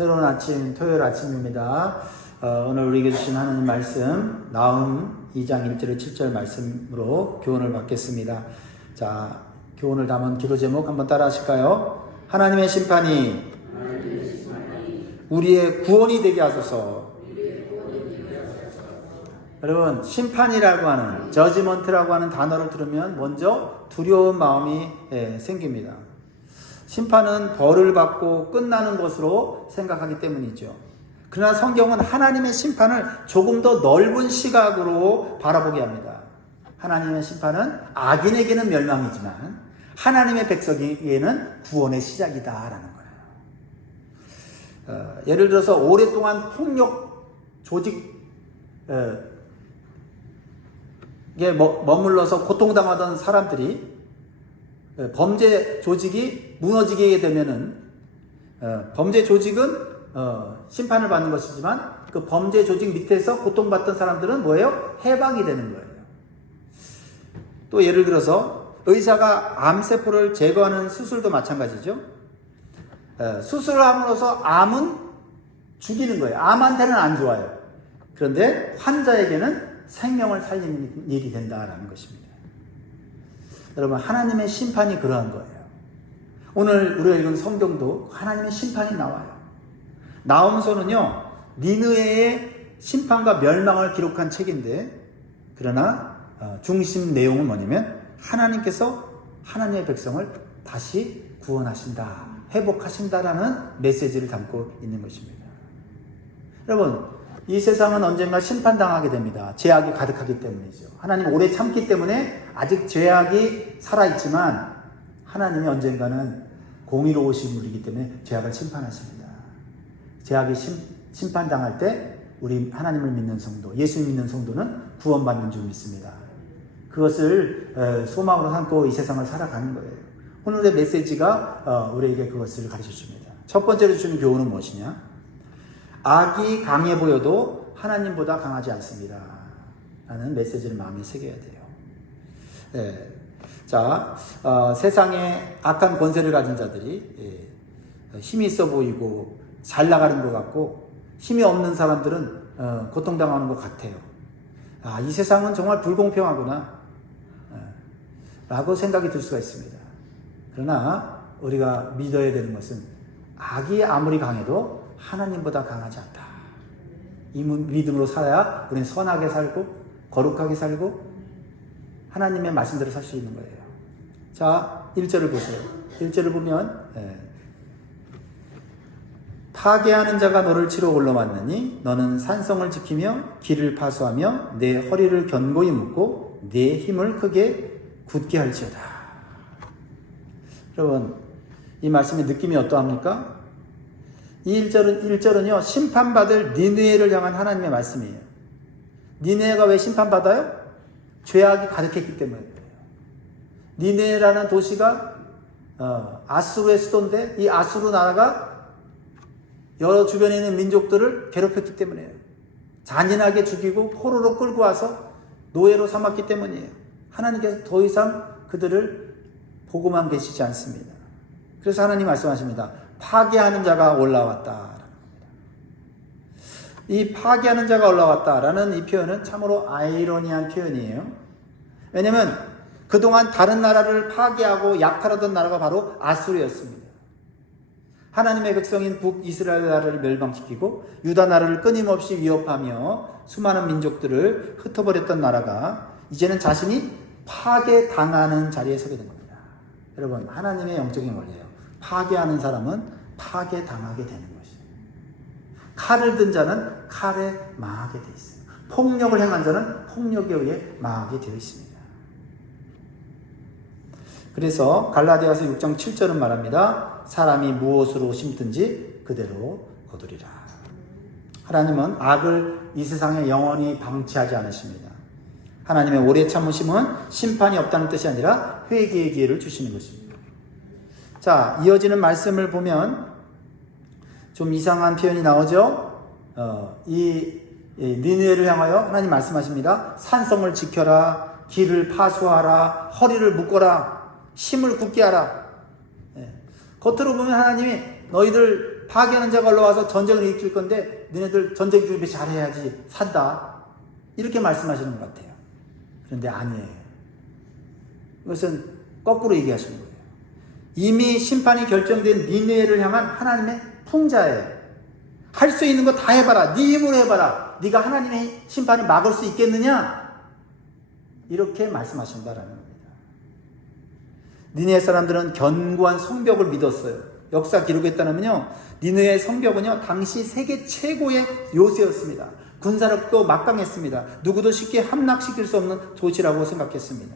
새로운 아침, 토요일 아침입니다. 오늘 우리에게 주신 하나님 말씀, 나훔 2장 1절 7절 말씀으로 교훈을 받겠습니다. 자, 교훈을 담은 기도 제목 한번 따라 하실까요? 하나님의 심판이 우리의 구원이 되게 하소서. 여러분, 심판이라고 하는, 저지먼트라고 하는 단어를 들으면 먼저 두려운 마음이 생깁니다. 심판은 벌을 받고 끝나는 것으로 생각하기 때문이죠. 그러나 성경은 하나님의 심판을 조금 더 넓은 시각으로 바라보게 합니다. 하나님의 심판은 악인에게는 멸망이지만 하나님의 백성에게는 구원의 시작이다라는 거예요. 예를 들어서 오랫동안 폭력 조직에 머물러서 고통당하던 사람들이 범죄 조직이 무너지게 되면은 범죄 조직은 심판을 받는 것이지만 그 범죄 조직 밑에서 고통받던 사람들은 뭐예요? 해방이 되는 거예요. 또 예를 들어서 의사가 암세포를 제거하는 수술도 마찬가지죠. 수술을 함으로써 암은 죽이는 거예요. 암한테는 안 좋아요. 그런데 환자에게는 생명을 살리는 일이 된다라는 것입니다. 여러분, 하나님의 심판이 그러한 거예요. 오늘 우리가 읽은 성경도 하나님의 심판이 나와요. 나홈서는요, 니느웨의 심판과 멸망을 기록한 책인데, 그러나 중심 내용은 뭐냐면 하나님께서 하나님의 백성을 다시 구원하신다, 회복하신다라는 메시지를 담고 있는 것입니다. 여러분, 이 세상은 언젠가 심판당하게 됩니다. 죄악이 가득하기 때문이죠. 하나님 오래 참기 때문에 아직 죄악이 살아있지만 하나님이 언젠가는 공의로우신 분이기 때문에 죄악을 심판하십니다. 죄악이 심판당할 때 우리 하나님을 믿는 성도, 예수 믿는 성도는 구원받는 줄 믿습니다. 그것을 소망으로 삼고 이 세상을 살아가는 거예요. 오늘의 메시지가 우리에게 그것을 가르쳐 줍니다. 첫 번째로 주는 교훈은 무엇이냐? 악이 강해 보여도 하나님보다 강하지 않습니다 라는 메시지를 마음에 새겨야 돼요. 네. 자, 세상에 악한 권세를 가진 자들이 힘이 있어 보이고 잘 나가는 것 같고 힘이 없는 사람들은 고통당하는 것 같아요. 아, 이 세상은 정말 불공평하구나 라고 생각이 들 수가 있습니다. 그러나 우리가 믿어야 되는 것은 악이 아무리 강해도 하나님보다 강하지 않다. 이 믿음으로 살아야 우리는 선하게 살고 거룩하게 살고 하나님의 말씀대로 살 수 있는 거예요. 자, 1절을 보세요. 1절을 보면 파괴하는 자가 너를 치러 올라왔느니 너는 산성을 지키며 길을 파수하며 내 허리를 견고히 묶고 내 힘을 크게 굳게 할지어다. 여러분, 이 말씀의 느낌이 어떠합니까? 이 1절은요, 심판받을 니느웨를 향한 하나님의 말씀이에요. 니느웨가 왜 심판받아요? 죄악이 가득했기 때문에 그래요. 니느웨라는 도시가 아수르의 수도인데 이 아수르 나라가 여러 주변에 있는 민족들을 괴롭혔기 때문이에요. 잔인하게 죽이고 포로로 끌고 와서 노예로 삼았기 때문이에요. 하나님께서 더 이상 그들을 보고만 계시지 않습니다. 그래서 하나님 말씀하십니다. 파괴하는 자가 올라왔다. 이 파괴하는 자가 올라왔다라는 이 표현은 참으로 아이러니한 표현이에요. 왜냐하면 그동안 다른 나라를 파괴하고 약탈하던 나라가 바로 아수르였습니다. 하나님의 백성인 북이스라엘 나라를 멸망시키고 유다 나라를 끊임없이 위협하며 수많은 민족들을 흩어버렸던 나라가 이제는 자신이 파괴당하는 자리에 서게 된 겁니다. 여러분, 하나님의 영적인 원리예요. 파괴하는 사람은 파괴당하게 되는 것이에요. 칼을 든 자는 칼에 망하게 되어 있어요. 폭력을 행한 자는 폭력에 의해 망하게 되어 있습니다. 그래서 갈라디아서 6장 7절은 말합니다. 사람이 무엇으로 심든지 그대로 거두리라. 하나님은 악을 이 세상에 영원히 방치하지 않으십니다. 하나님의 오래 참으심은 심판이 없다는 뜻이 아니라 회개의 기회를 주시는 것입니다. 자, 이어지는 말씀을 보면 좀 이상한 표현이 나오죠. 이 니느웨를 향하여 하나님 말씀하십니다. 산성을 지켜라, 길을 파수하라, 허리를 묶어라, 힘을 굳게 하라. 겉으로 보면 하나님이 너희들 파괴하는 자가 올라와서 전쟁을 일으킬 건데 너네들 전쟁 준비 잘해야지 산다. 이렇게 말씀하시는 것 같아요. 그런데 아니에요. 이것은 거꾸로 얘기하시는 거예요. 이미 심판이 결정된 니느웨를 향한 하나님의 풍자예요. 할 수 있는 거 다 해봐라. 네 힘으로 해봐라. 네가 하나님의 심판을 막을 수 있겠느냐? 이렇게 말씀하신다라는 겁니다. 니느웨 사람들은 견고한 성벽을 믿었어요. 역사 기록에 따르면요, 니느웨 성벽은요 당시 세계 최고의 요새였습니다. 군사력도 막강했습니다. 누구도 쉽게 함락시킬 수 없는 도시라고 생각했습니다.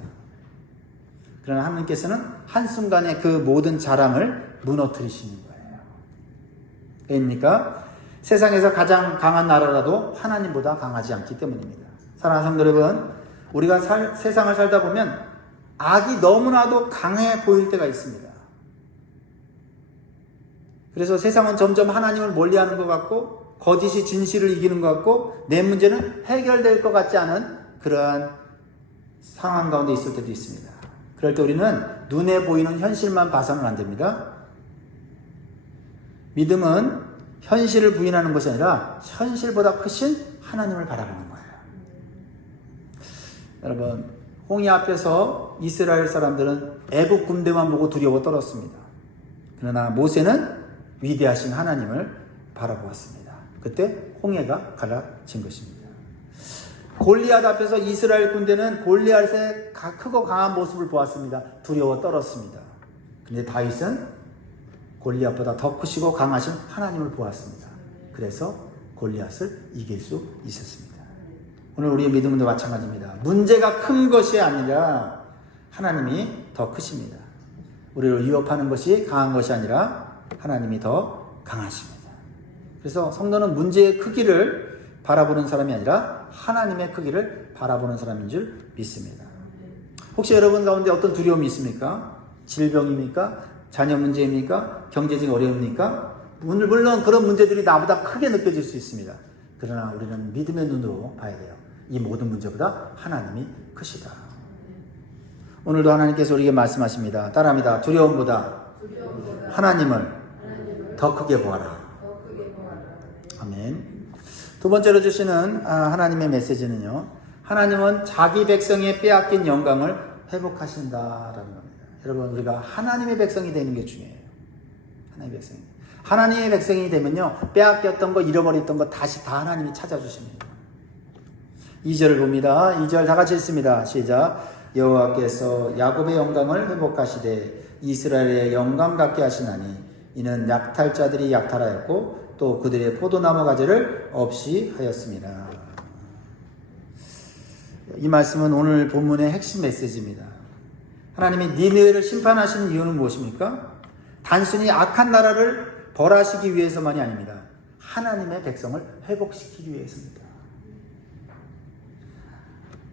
그러나 하나님께서는 한순간에 그 모든 자랑을 무너뜨리시는 거예요. 왜입니까? 세상에서 가장 강한 나라라도 하나님보다 강하지 않기 때문입니다. 사랑하는 성도 여러분, 우리가 세상을 살다 보면 악이 너무나도 강해 보일 때가 있습니다. 그래서 세상은 점점 하나님을 멀리하는 것 같고 거짓이 진실을 이기는 것 같고 내 문제는 해결될 것 같지 않은 그러한 상황 가운데 있을 때도 있습니다. 그럴 때 우리는 눈에 보이는 현실만 봐서는 안 됩니다. 믿음은 현실을 부인하는 것이 아니라 현실보다 크신 하나님을 바라보는 거예요. 여러분, 홍해 앞에서 이스라엘 사람들은 애국 군대만 보고 두려워 떨었습니다. 그러나 모세는 위대하신 하나님을 바라보았습니다. 그때 홍해가 갈라진 것입니다. 골리앗 앞에서 이스라엘 군대는 골리앗의 크고 강한 모습을 보았습니다. 두려워 떨었습니다. 그런데 다윗은 골리앗보다 더 크시고 강하신 하나님을 보았습니다. 그래서 골리앗을 이길 수 있었습니다. 오늘 우리의 믿음도 마찬가지입니다. 문제가 큰 것이 아니라 하나님이 더 크십니다. 우리를 위협하는 것이 강한 것이 아니라 하나님이 더 강하십니다. 그래서 성도는 문제의 크기를 바라보는 사람이 아니라 하나님의 크기를 바라보는 사람인 줄 믿습니다. 혹시 여러분 가운데 어떤 두려움이 있습니까? 질병입니까? 자녀 문제입니까? 경제적인 어려움입니까? 물론 그런 문제들이 나보다 크게 느껴질 수 있습니다. 그러나 우리는 믿음의 눈으로 봐야 돼요. 이 모든 문제보다 하나님이 크시다. 오늘도 하나님께서 우리에게 말씀하십니다. 따라합니다. 두려움보다 하나님을 더 크게 보아라. 아멘. 두 번째로 주시는 하나님의 메시지는요, 하나님은 자기 백성의 빼앗긴 영광을 회복하신다라는 겁니다. 여러분, 우리가 하나님의 백성이 되는 게 중요해요. 하나님의 백성이 되면요, 빼앗겼던 거, 잃어버렸던 거 다시 다 하나님이 찾아주십니다. 2절을 봅니다. 2절 다 같이 읽습니다. 시작. 여호와께서 야곱의 영광을 회복하시되 이스라엘의 영광 같게 하시나니 이는 약탈자들이 약탈하였고 또 그들의 포도나무 가지를 없이 하였습니다. 이 말씀은 오늘 본문의 핵심 메시지입니다. 하나님이 니느웨를 심판하신 이유는 무엇입니까? 단순히 악한 나라를 벌하시기 위해서만이 아닙니다. 하나님의 백성을 회복시키기 위해서입니다.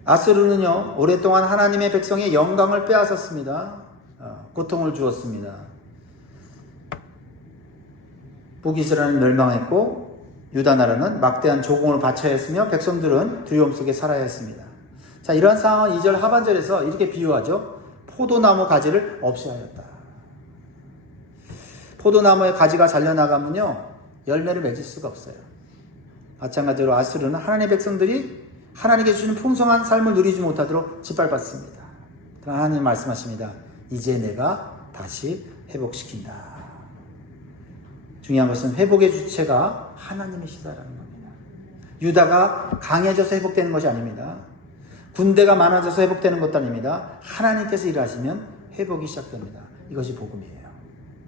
아수르는요, 오랫동안 하나님의 백성의 영광을 빼앗았습니다. 고통을 주었습니다. 북이스라엘은 멸망했고 유다 나라는 막대한 조공을 바쳐야 했으며 백성들은 두려움 속에 살아야 했습니다. 자, 이러한 상황은 2절 하반절에서 이렇게 비유하죠. 포도나무 가지를 없이 하였다. 포도나무의 가지가 잘려나가면요, 열매를 맺을 수가 없어요. 마찬가지로 아수르는 하나님의 백성들이 하나님께 주시는 풍성한 삶을 누리지 못하도록 짓밟았습니다. 하나님 말씀하십니다. 이제 내가 다시 회복시킨다. 중요한 것은 회복의 주체가 하나님이시다라는 겁니다. 유다가 강해져서 회복되는 것이 아닙니다. 군대가 많아져서 회복되는 것도 아닙니다. 하나님께서 일하시면 회복이 시작됩니다. 이것이 복음이에요.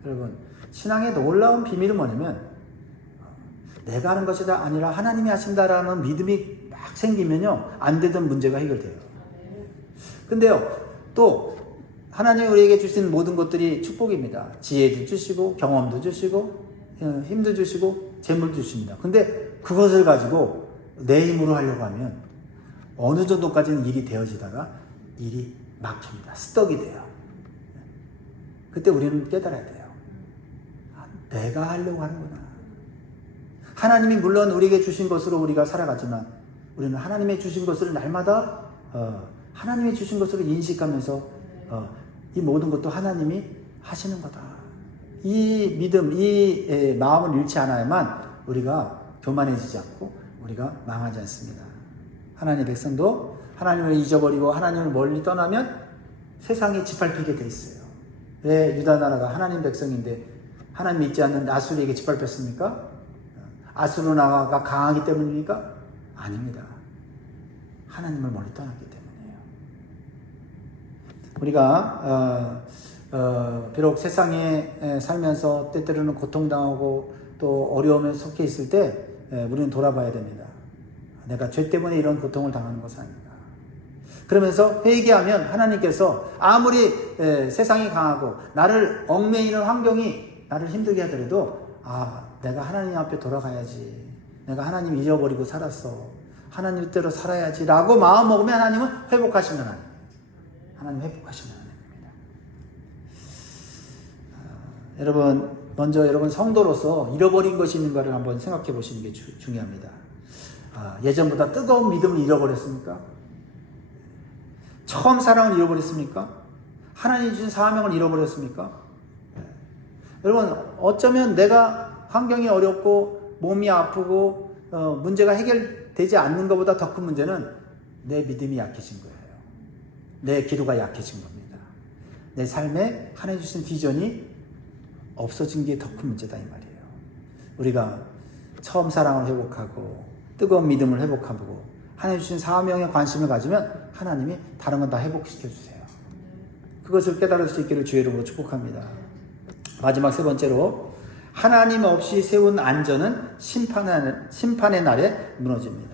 여러분, 신앙의 놀라운 비밀은 뭐냐면 내가 하는 것이다 아니라 하나님이 하신다라는 믿음이 막 생기면요, 안 되던 문제가 해결돼요. 근데요, 또 하나님이 우리에게 주신 모든 것들이 축복입니다. 지혜도 주시고 경험도 주시고 힘도 주시고 재물도 주십니다. 근데 그것을 가지고 내 힘으로 하려고 하면 어느 정도까지는 일이 되어지다가 일이 막힙니다. 스떡이 돼요. 그때 우리는 깨달아야 돼요. 내가 하려고 하는구나. 하나님이 물론 우리에게 주신 것으로 우리가 살아가지만 우리는 하나님의 주신 것을 날마다 하나님의 주신 것으로 인식하면서 이 모든 것도 하나님이 하시는 거다. 이 믿음, 이 마음을 잃지 않아야만 우리가 교만해지지 않고 우리가 망하지 않습니다. 하나님의 백성도 하나님을 잊어버리고 하나님을 멀리 떠나면 세상에 짓밟히게 돼 있어요. 왜 유다 나라가 하나님 백성인데 하나님 믿지 않는 아수르에게 짓밟혔습니까? 아수르 나라가 강하기 때문입니까? 아닙니다. 하나님을 멀리 떠났기 때문이에요. 우리가 비록 세상에 살면서 때때로는 고통당하고 또 어려움에 속해 있을 때 우리는 돌아봐야 됩니다. 내가 죄 때문에 이런 고통을 당하는 것은 아닌가. 그러면서 회개하면 하나님께서 아무리 세상이 강하고 나를 얽매이는 환경이 나를 힘들게 하더라도 내가 하나님 앞에 돌아가야지. 내가 하나님 잊어버리고 살았어. 하나님 뜻대로 살아야지 라고 마음 먹으면 하나님은 회복하시는 하나님. 하나님 회복하시는 하나님입니다. 여러분 먼저 여러분 성도로서 잃어버린 것이 있는가를 한번 생각해 보시는 게 중요합니다. 예전보다 뜨거운 믿음을 잃어버렸습니까? 처음 사랑을 잃어버렸습니까? 하나님 주신 사명을 잃어버렸습니까? 여러분 어쩌면 내가 환경이 어렵고 몸이 아프고 문제가 해결되지 않는 것보다 더 큰 문제는 내 믿음이 약해진 거예요. 내 기도가 약해진 겁니다. 내 삶에 하나님 주신 비전이 없어진 게 더 큰 문제다 이 말이에요. 우리가 처음 사랑을 회복하고 뜨거운 믿음을 회복하고 하나님 주신 사명에 관심을 가지면 하나님이 다른 건 다 회복시켜 주세요. 그것을 깨달을 수 있기를 주의 이름으로 축복합니다. 마지막 세 번째로 하나님 없이 세운 안전은 심판의 날에 무너집니다.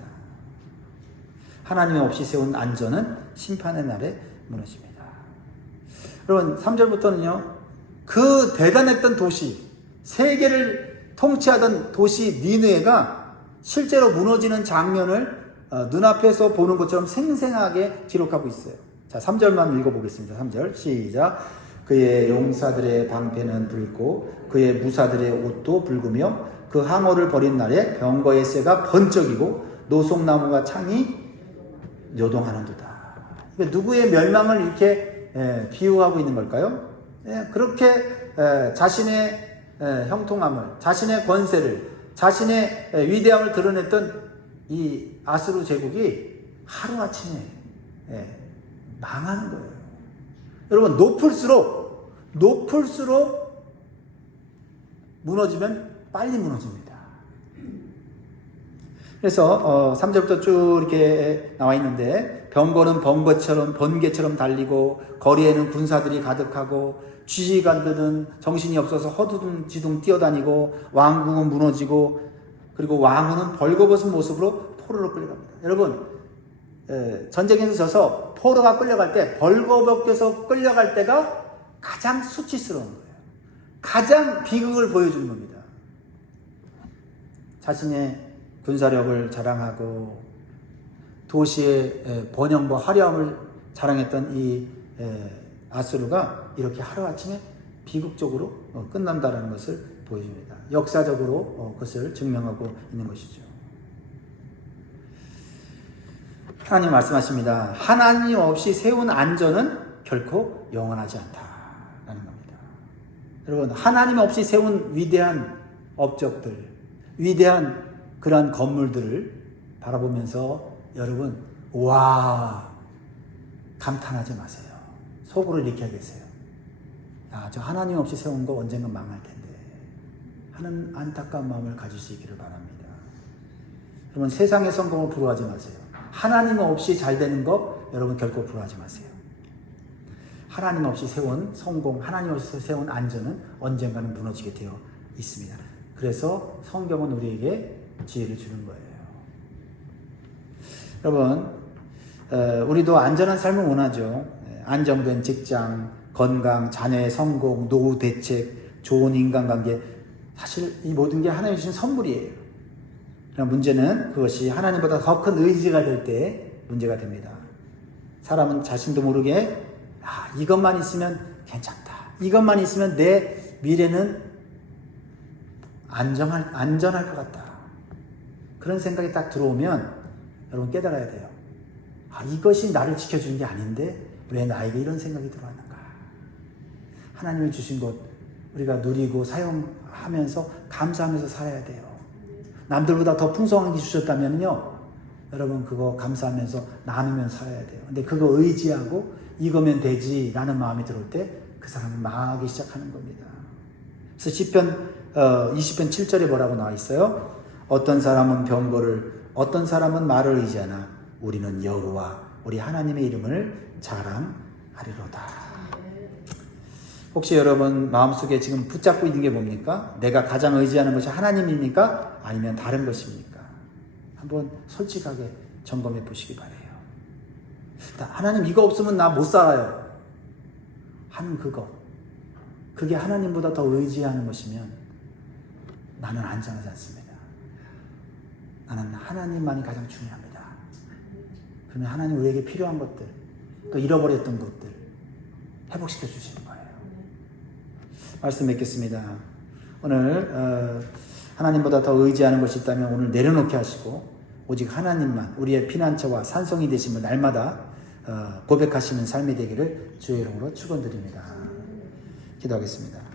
하나님 없이 세운 안전은 심판의 날에 무너집니다. 여러분 3절부터는요. 그 대단했던 도시, 세계를 통치하던 도시 니느웨가 실제로 무너지는 장면을 눈앞에서 보는 것처럼 생생하게 기록하고 있어요. 자, 3절만 읽어보겠습니다. 3절 시작. 그의 용사들의 방패는 붉고 그의 무사들의 옷도 붉으며 그 항어를 벌인 날에 병거의 쇠가 번쩍이고 노송나무가 창이 요동하는도다. 누구의 멸망을 이렇게 비유하고 있는 걸까요? 그렇게 자신의 형통함을, 자신의 권세를, 자신의 위대함을 드러냈던 이 아수르 제국이 하루아침에 망하는 거예요. 여러분 높을수록 무너지면 빨리 무너집니다. 그래서 3절부터 쭉 이렇게 나와 있는데 병거는 번개처럼 달리고 거리에는 군사들이 가득하고 지휘관들은 정신이 없어서 허둥지둥 뛰어다니고 왕궁은 무너지고 그리고 왕후는 벌거벗은 모습으로 포로로 끌려갑니다. 여러분 전쟁에서 져서 포로가 끌려갈 때 벌거벗겨서 끌려갈 때가 가장 수치스러운 거예요. 가장 비극을 보여주는 겁니다. 자신의 군사력을 자랑하고 도시의 번영과 화려함을 자랑했던 이 아수르가 이렇게 하루아침에 비극적으로 끝난다는 것을 보여줍니다. 역사적으로 그것을 증명하고 있는 것이죠. 하나님 말씀하십니다. 하나님 없이 세운 안전은 결코 영원하지 않다라는 겁니다. 여러분 하나님 없이 세운 위대한 업적들, 위대한 그러한 건물들을 바라보면서 여러분 와 감탄하지 마세요. 속으로 이렇게 하겠어요. 저 하나님 없이 세운 거 언젠가 망할 텐데 하는 안타까운 마음을 가질 수 있기를 바랍니다. 여러분 세상의 성공을 부러워하지 마세요. 하나님 없이 잘 되는 거 여러분 결코 부러워하지 마세요. 하나님 없이 세운 성공, 하나님 없이 세운 안전은 언젠가는 무너지게 되어 있습니다. 그래서 성경은 우리에게 지혜를 주는 거예요. 여러분 우리도 안전한 삶을 원하죠. 안정된 직장, 건강, 자녀의 성공, 노후 대책, 좋은 인간관계, 사실 이 모든 게 하나님 주신 선물이에요. 그러나 문제는 그것이 하나님보다 더 큰 의지가 될 때 문제가 됩니다. 사람은 자신도 모르게 이것만 있으면 괜찮다. 이것만 있으면 내 미래는 안전할 것 같다. 그런 생각이 딱 들어오면 여러분 깨달아야 돼요. 이것이 나를 지켜주는 게 아닌데 왜 나에게 이런 생각이 들어왔는가. 하나님이 주신 것 우리가 누리고 사용하면서 감사하면서 살아야 돼요. 남들보다 더 풍성한 게 주셨다면요, 여러분 그거 감사하면서 나누면서 살아야 돼요. 근데 그거 의지하고 이거면 되지 라는 마음이 들어올 때 그 사람은 망하기 시작하는 겁니다. 그래서 시편 20편 7절에 뭐라고 나와 있어요? 어떤 사람은 병거를, 어떤 사람은 말을 의지하나 우리는 여호와 우리 하나님의 이름을 자랑하리로다. 혹시 여러분 마음속에 지금 붙잡고 있는 게 뭡니까? 내가 가장 의지하는 것이 하나님입니까? 아니면 다른 것입니까? 한번 솔직하게 점검해 보시기 바래요. 하나님 이거 없으면 나 못 살아요 하는 그게 하나님보다 더 의지하는 것이면 나는 안전하지 않습니다. 나는 하나님만이 가장 중요합니다. 그러면 하나님 우리에게 필요한 것들, 또 잃어버렸던 것들 회복시켜 주시는 거예요. 말씀 맺겠습니다. 오늘 하나님보다 더 의지하는 것이 있다면 오늘 내려놓게 하시고 오직 하나님만 우리의 피난처와 산성이 되심을 날마다 고백하시는 삶이 되기를 주의 이름으로 축원드립니다. 기도하겠습니다.